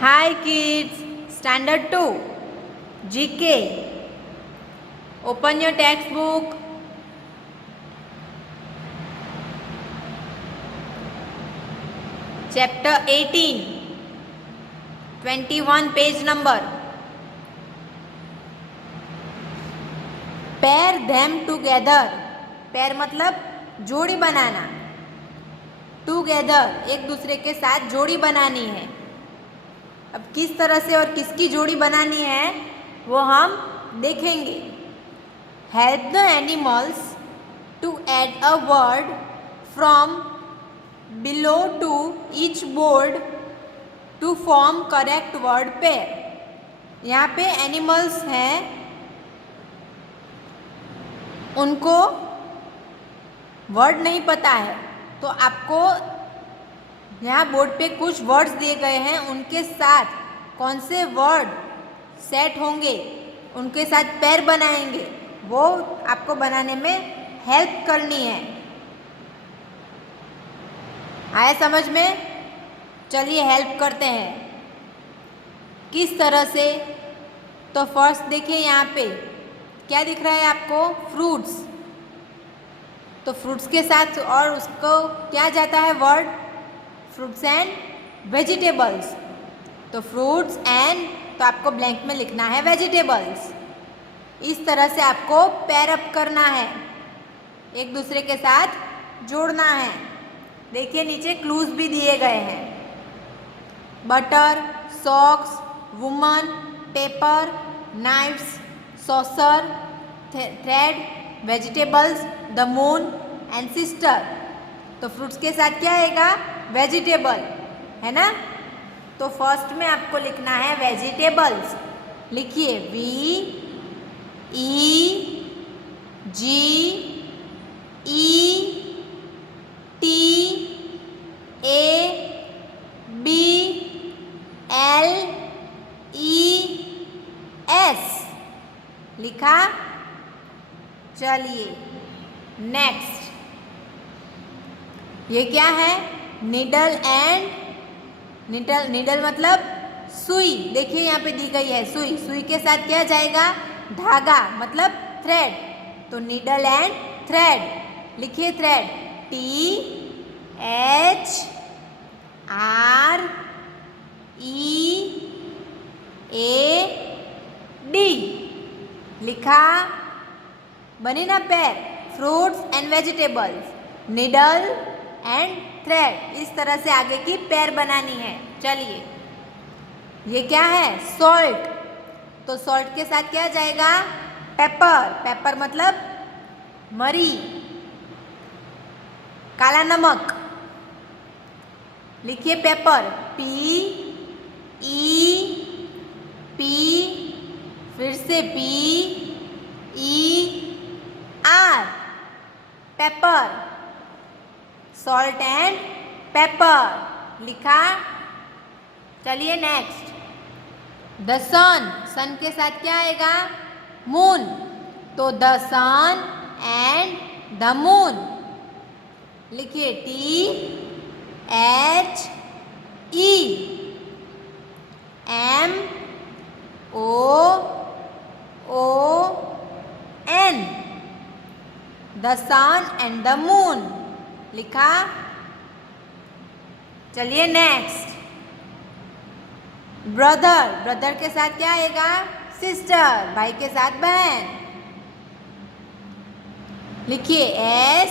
Hi kids, Standard 2, GK. Open your textbook. Chapter 18, 21 page number. Pair them together. Pair मतलब जोड़ी बनाना. Together एक दूसरे के साथ जोड़ी बनानी है. अब किस तरह से और किसकी जोड़ी बनानी है वो हम देखेंगे. Help the animals to add a word from below to each board to form correct word pair. यहाँ पे एनिमल्स हैं, उनको वर्ड नहीं पता है, तो आपको यहाँ बोर्ड पे कुछ वर्ड्स दिए गए हैं, उनके साथ कौन से वर्ड सेट होंगे, उनके साथ पैर बनाएंगे, वो आपको बनाने में हेल्प करनी है. आया समझ में? चलिए हेल्प करते हैं. किस तरह से? तो फर्स्ट देखिए यहाँ पे क्या दिख रहा है आपको? फ्रूट्स. तो फ्रूट्स के साथ और उसको क्या जाता है वर्ड? Fruits and vegetables. तो फ्रूट्स एंड, तो आपको ब्लैंक में लिखना है वेजिटेबल्स. इस तरह से आपको पेयर अप करना है, एक दूसरे के साथ जोड़ना है. देखिए नीचे क्लूज भी दिए गए हैं. Butter, socks, woman, paper, knifes, saucer, thread, vegetables, the moon and sister. तो फ्रूट्स के साथ क्या आएगा? वेजिटेबल, है ना? तो फर्स्ट में आपको लिखना है वेजिटेबल्स. लिखिए VEGETABLES. लिखा? चलिए नेक्स्ट. ये क्या है? निडल एंड, निडल मतलब सुई. देखिए यहाँ पे दी गई है सुई. सुई के साथ क्या जाएगा? धागा मतलब थ्रेड. तो निडल एंड थ्रेड. लिखिए थ्रेड, THREAD. लिखा? बने ना पैर? Fruits and vegetables, needle and thread. इस तरह से आगे की पैर बनानी है. चलिए ये क्या है? सॉल्ट. तो सॉल्ट के साथ क्या जाएगा? पेपर. पेपर मतलब मरी, काला नमक. लिखिए पेपर, PEP, फिर से PER, paper. Salt and paper. लिखा? चलिए नेक्स्ट. द सन. सन के साथ क्या आएगा? मून. तो the sun and the moon. लिखिए THEMOON. The sun and the moon. लिखा? चलिए नेक्स्ट. ब्रदर. ब्रदर के साथ क्या आएगा? सिस्टर. भाई के साथ बहन. लिखिए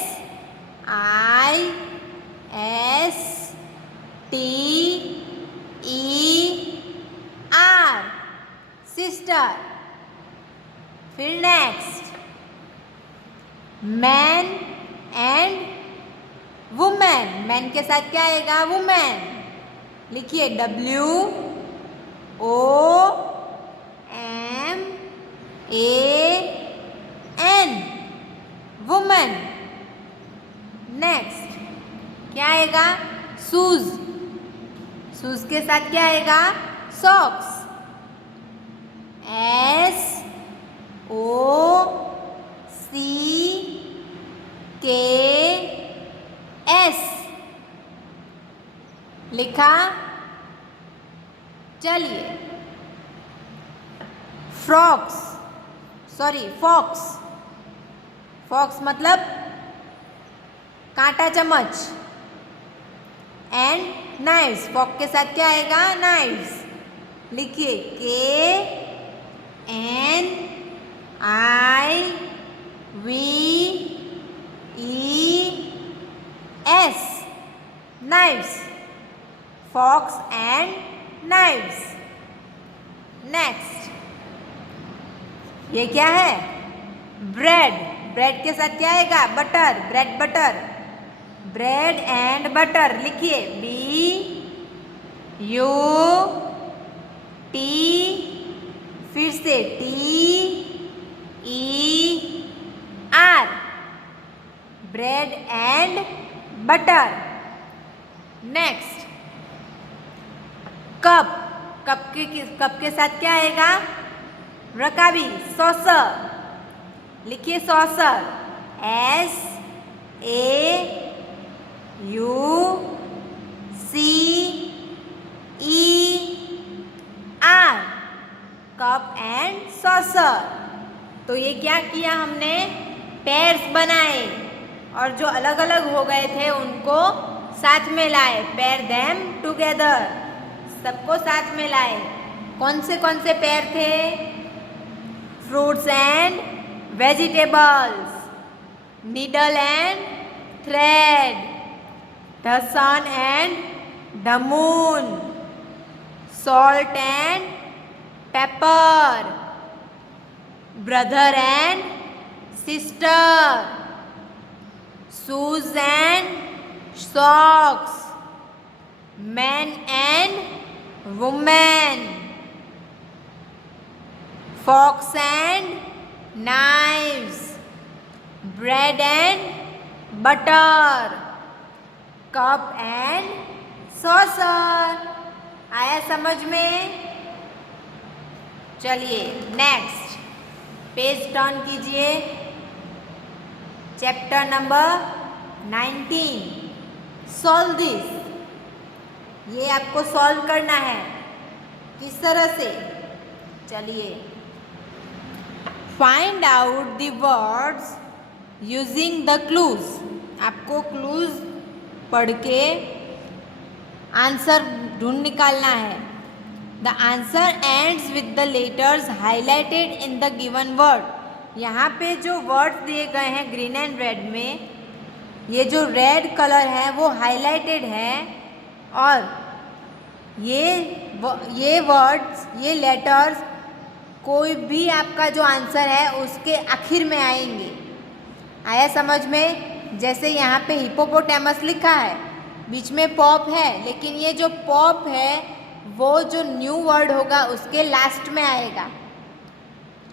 SISTER, सिस्टर. फिर next. Man and women. Man के साथ क्या आएगा? वुमेन. लिखिए WOMAN, वुमेन. नेक्स्ट क्या आएगा? शूज. शूज के साथ क्या आएगा? सॉक्स. SOCKS. लिखा? चलिए, फॉक्स। फॉक्स मतलब कांटा चम्मच। एंड नाइव्स, फॉक के साथ क्या आएगा? नाइव्स। लिखिए KNIVES, knives. Forks and knives. Next, ये क्या है? ब्रेड। ब्रेड के साथ क्या आएगा? Butter, bread butter. Bread and butter, लिखिए BUT, फिर से TER, bread and butter. Next, cup. Cup के साथ क्या आएगा? रकाबी, सॉसर। लिखिए saucer, SAUCER, cup and saucer. तो ये क्या किया हमने? पेयर्स बनाए और जो अलग अलग हो गए थे उनको साथ में लाए। पेयर देम टुगेदर, सबको साथ में लाए। कौन से पेयर थे? Fruits and vegetables, needle and thread, the sun and the moon, salt and pepper, brother and sister, shoes and socks, man and woman, forks and knives, bread and butter, cup and saucer। आया समझ में? चलिए next page turn कीजिए। Chapter number 19, solve this. ये आपको solve करना है। किस तरह से? चलिए, find out the words using the clues. आपको क्लूज पढ़ के आंसर ढूंढ निकालना है। The answer ends with the letters highlighted in the given word. यहाँ पे जो वर्ड्स दिए गए हैं ग्रीन एंड रेड में, ये जो रेड कलर है वो हाईलाइटेड है और ये वर्ड्स, ये लेटर्स कोई भी आपका जो आंसर है उसके आखिर में आएंगे। आया समझ में? जैसे यहाँ पे हिपोपोटामस लिखा है, बीच में पॉप है, लेकिन ये जो पॉप है वो जो न्यू वर्ड होगा उसके लास्ट में आएगा।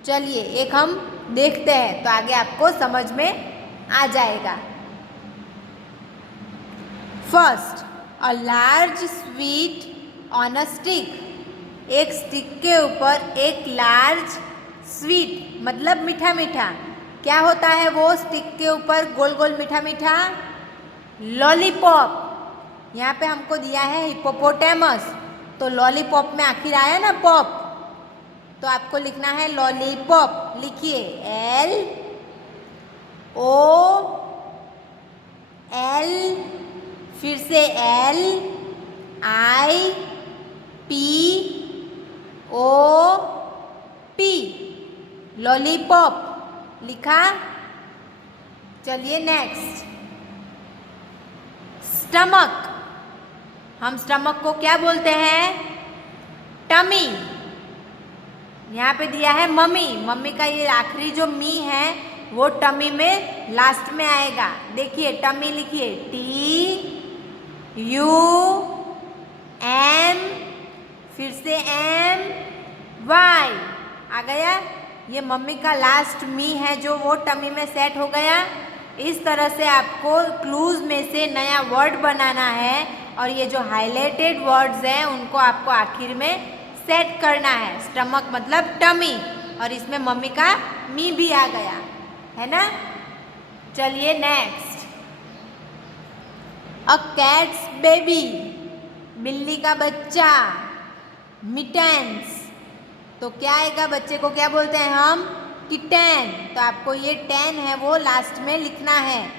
चलिए एक हम देखते हैं तो आगे आपको समझ में आ जाएगा। First, a large sweet on a stick. एक स्टिक के ऊपर एक लार्ज स्वीट मतलब मीठा मीठा, क्या होता है वो स्टिक के ऊपर गोल गोल मीठा मीठा? लॉलीपॉप। यहाँ पे हमको दिया है हिपोपोटामस, तो लॉलीपॉप में आखिर आया ना पॉप, तो आपको लिखना है लॉलीपॉप। लिखिए LOL, फिर से LIPOP, लॉलीपॉप लिखा। चलिए नेक्स्ट, स्टमक। हम स्टमक को क्या बोलते हैं? टमी। यहाँ पे दिया है मम्मी, मम्मी का ये आखिरी जो मी है वो टमी में लास्ट में आएगा। देखिए टमी लिखिए TUM, फिर से MY आ गया। ये मम्मी का लास्ट मी है जो वो टमी में सेट हो गया। इस तरह से आपको क्लूज में से नया वर्ड बनाना है और ये जो हाईलाइटेड वर्ड्स हैं उनको आपको आखिर में सेट करना है। स्टमक मतलब टमी और इसमें मम्मी का मी भी आ गया है ना। चलिए नेक्स्ट, अ कैट्स बेबी, बिल्ली का बच्चा। मिटेंस। तो क्या आएगा, बच्चे को क्या बोलते हैं हम, किटेन। तो आपको ये 10 है वो लास्ट में लिखना है।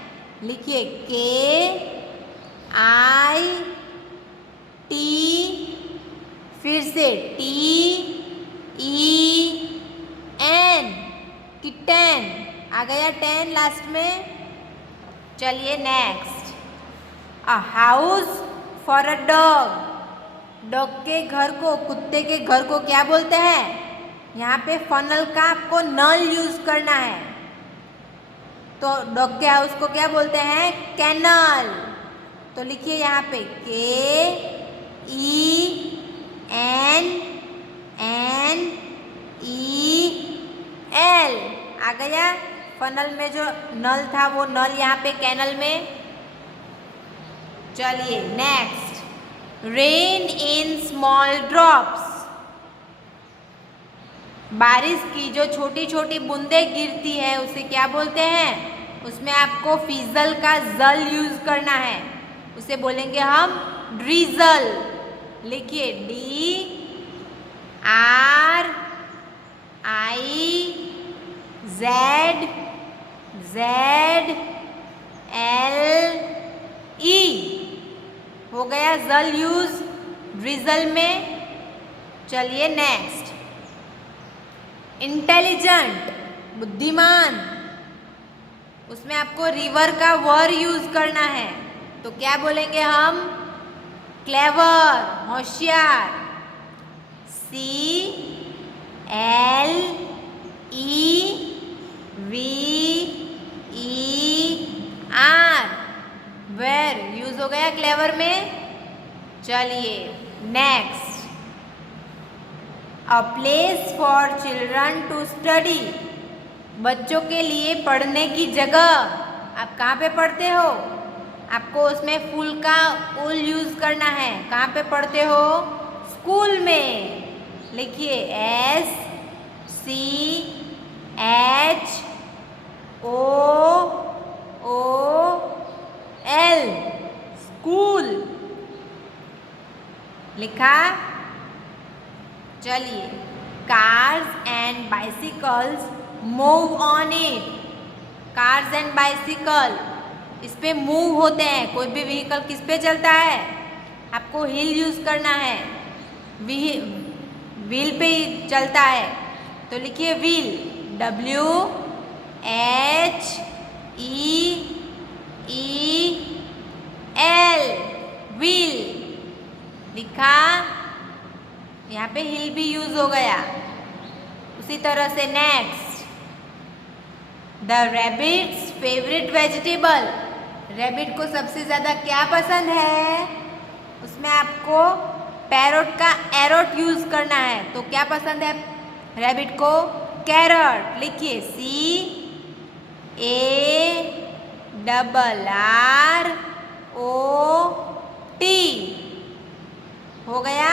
लिखिए KIT, फिर से TEN, किटेन। आ गया 10 लास्ट में। चलिए next, a house for a dog. Dog के घर को, कुत्ते के घर को क्या बोलते हैं? यहाँ पे फनल का आपको नल यूज करना है। तो डॉग के हाउस को क्या बोलते हैं? कैनल। तो लिखिए यहाँ पे KENNEL। आ गया, फनल में जो नल था वो नल यहाँ पे कैनल में। चलिए next, rain in small drops. बारिश की जो छोटी छोटी बूंदें गिरती है उसे क्या बोलते हैं? उसमें आपको फिजल का जल यूज करना है, उसे बोलेंगे हम ड्रीजल। लिखिए DRIZZLE। हो गया जल यूज ड्रिजल में। चलिए नेक्स्ट, इंटेलिजेंट, बुद्धिमान। उसमें आपको रिवर का वर यूज करना है। तो क्या बोलेंगे हम? क्लेवर, होशियार। CLEVER, वेर यूज हो गया क्लेवर में। चलिए next, a place for children to study. बच्चों के लिए पढ़ने की जगह। आप कहाँ पे पढ़ते हो? आपको उसमें फुल का उल यूज करना है। कहाँ पे पढ़ते हो? स्कूल में। लिखिए SCHOOL, स्कूल लिखा। चलिए, cars and bicycles move on it. Cars and bicycle इस पे मूव होते हैं। कोई भी व्हीकल किस पे चलता है? आपको व्हील यूज करना है, व्हील पे ही चलता है। तो लिखिए व्हील, WHEEL, व्हील लिखा। यहाँ पे हिल भी यूज हो गया। उसी तरह से next, the rabbits favourite vegetable. Rabbit को सबसे ज्यादा क्या पसंद है? उसमें आपको पैरोट का एरोट यूज करना है। तो क्या पसंद है रैबिट को? कैरट। लिखिए CARROT। हो गया,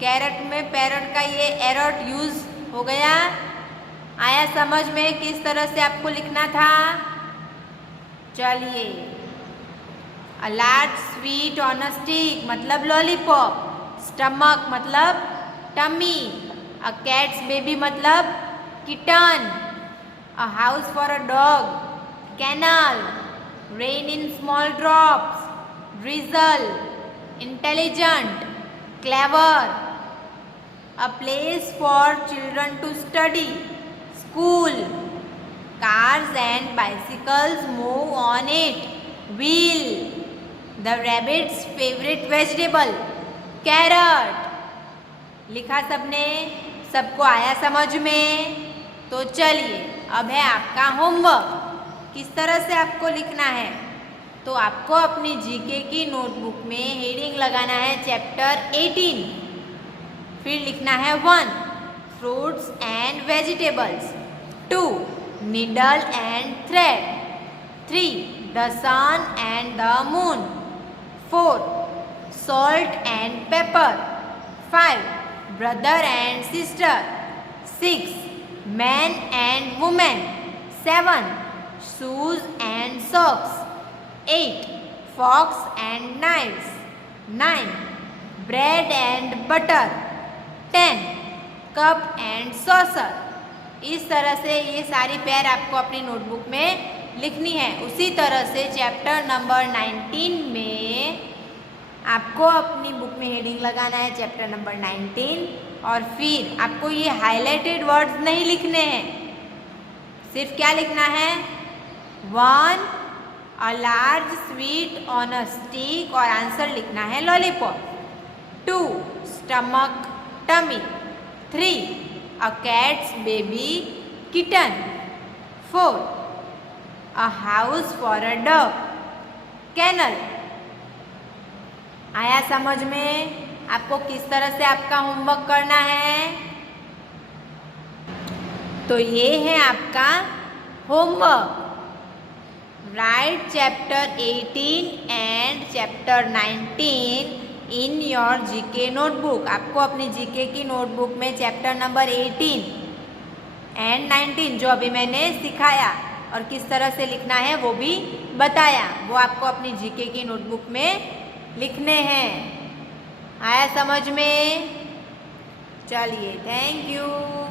कैरट में पैरट का ये एरोट यूज हो गया। आया समझ में किस तरह से आपको लिखना था? चलिए, a large sweet on a stick मतलब लॉलीपॉप। स्टमक मतलब टमी। अ कैट्स बेबी मतलब kitten. A house for a dog, kennel. Rain in small drops, drizzle. Intelligent, clever. A place for children to study, school. Cars and bicycles move on it, wheel. The rabbit's favorite vegetable, carrot. लिखा सबने? सबको आया समझ में? तो चलिए, अब है आपका होमवर्क। किस तरह से आपको लिखना है? तो आपको अपनी जीके की नोटबुक में हेडिंग लगाना है चैप्टर 18। फिर लिखना है 1 fruits and vegetables, 2 needle and thread, 3 the sun and the moon, 4 salt and pepper, 5 brother and sister, 6 man and woman, 7 shoes and socks, 8 forks and knives, 9 bread and butter. 10 cup and saucer. इस तरह से ये सारी pair आपको अपनी notebook में लिखनी है। उसी तरह से चैप्टर नंबर 19 में आपको अपनी बुक में हेडिंग लगाना है चैप्टर नंबर 19, और फिर आपको ये हाईलाइटेड वर्ड्स नहीं लिखने हैं। सिर्फ क्या लिखना है? 1 a large sweet on a stick, और आंसर लिखना है lollipop. 2 stomach tummy. 3 a cat's baby kitten. 4 a house for a dog kennel. आया समझ में? आपको किस तरह से आपका होमवर्क करना है? तो ये है आपका homework. Right chapter 18 and chapter 19 in your GK notebook. आपको अपनी जीके की नोटबुक में चैप्टर नंबर 18 एंड 19 जो अभी मैंने सिखाया और किस तरह से लिखना है वो भी बताया, वो आपको अपनी जीके की नोटबुक में लिखने हैं। आया समझ में? चलिए, थैंक यू।